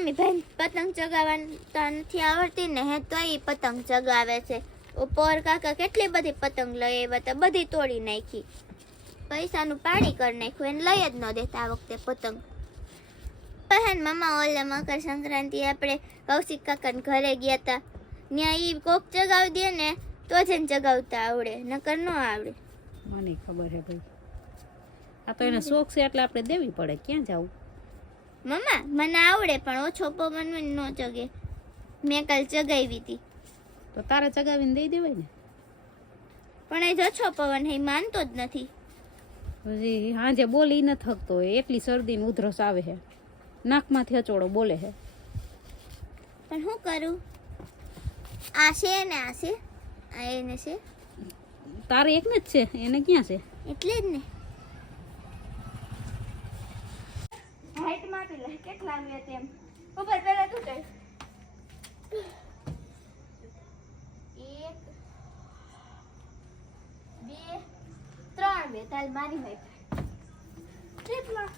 Mummy ભાઈ પતંગ ચગાવતા નથી આવડતી ને હે તો એ પતંગ ચગાવે છે. ઉપર કાકા કેટલી બધી પતંગ લઈ આવ્યા હતા, બધી તોડી નાખી. પૈસાનું પાણી કરી નાખ્યું, એને લઈ જ ન દેતા આ વખતે પતંગ. બહેન મમ્મા ઓલે મકર સંક્રાંતિ આપણે કૌશિક કાકાને ઘરે ગયા હતા. ત્યાં એ કોક ચગાવી દે ને તો જ એને ચગાવતા આવડે, નકર ન આવડે. મને ખબર હે ભાઈ, આ તો એને શોખ છે એટલે આપણે દેવી પડે. ક્યાં જાવું મમ્મા? મને આવડે પણ ઓછો પવન હોય ન ચગે. મેં કાલ ચગાવી હતી તો તારે ચગાવીને દઈ દેવાય ને. પણ એ જ ઓછો પવન હે, માનતો જ નથી. હજી હાજે બોલી ન થકતો હોય, એટલી શરદી ને ઉધરસ આવે છે, નાકમાંથી અચોડો બોલે છે. પણ શું કરું? આ છે ને આ છે, આ એને છે. તારે એકને જ છે, એને ક્યાં છે? એટલે જ ને. હાઈટ માપી લે કેટલા આવ્યા તેમ. ઉપર પેલા તું કઈ 1 2 3 બે તાલ મારી હાઈટ કેટલા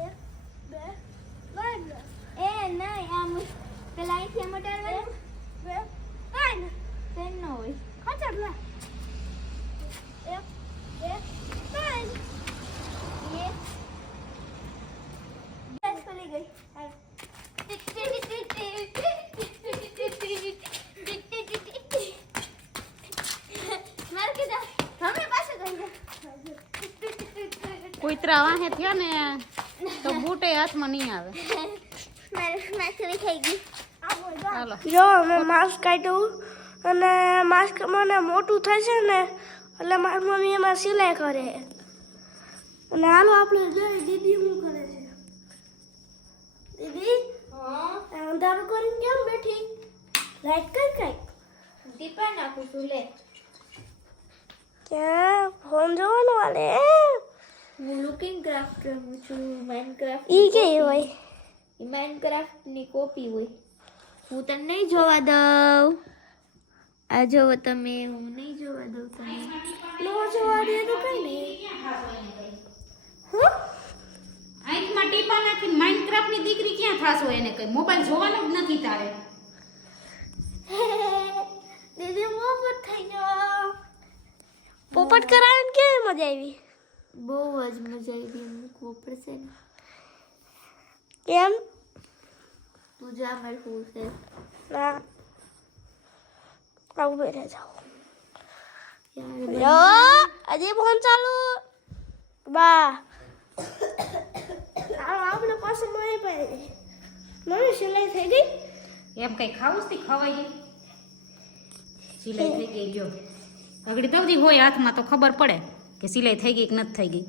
1 2 3 એ નહીં આમ પેલા અહીંથી મટાડવાનું 2 3 તેન નો હોય ખાચર લા 1 2 3 ગઈ. કુતરા વાહે થયા ને તો બૂટે હાથમાં નહીં આવે. હાલો જો મેં માસ્ક કાઢ્યું અને માસ્ક મને મોટું થશે ને એટલે મારી મમ્મી એમાં સિલાઈ કરે. અને હાલો આપણે જોઈએ દીદી શું કરે છે. દીદી અંધારું કરીને કેમ બેઠી? લાઈટ કઈ કઈ દીપા નાખું છું લે. ક્યાં ફોન જોવાનું વાલે? હું લુકિંગ ક્રાફ્ટ રમું છું. માઇનક્રાફ્ટ ઈ કેવી હોય? ઈ માઇનક્રાફ્ટ ની કોપી હોય. હું તને નહીં જોવા દઉં. આ જોવો તમે, હું નહીં જોવા દઉં તમે. નો જોવા દે તો કઈ નહીં. આંખમાં ટીપા નાખીને માઇનક્રાફ્ટ ની દીકરી ક્યાં થાશો? એને કઈ મોબાઈલ જોવાનો જ નથી તારે. દીદી પોપટ થઈ ગયો. પોપટ કરાવીને કેવી મજા આવી? બહુ જ મજા આવી. મૂકવો પડશે ને. કેમ? તું જા મળવું છે. ના આવું બેઠે જાઓ. યાર યો હજી ફોન ચાલુ. બા આપણે પાસે મળી પાડી. મમ્મી સિલાઈ થઈ ગઈ? એમ કઈ ખાવું છે? ખવાઈ ગઈ? સિલાઈ થઈ ગઈ. જો અગડી દવડી હોય હાથમાં તો ખબર પડે કે સિલાઈ થઈ ગઈ કે નથી થઈ ગઈ.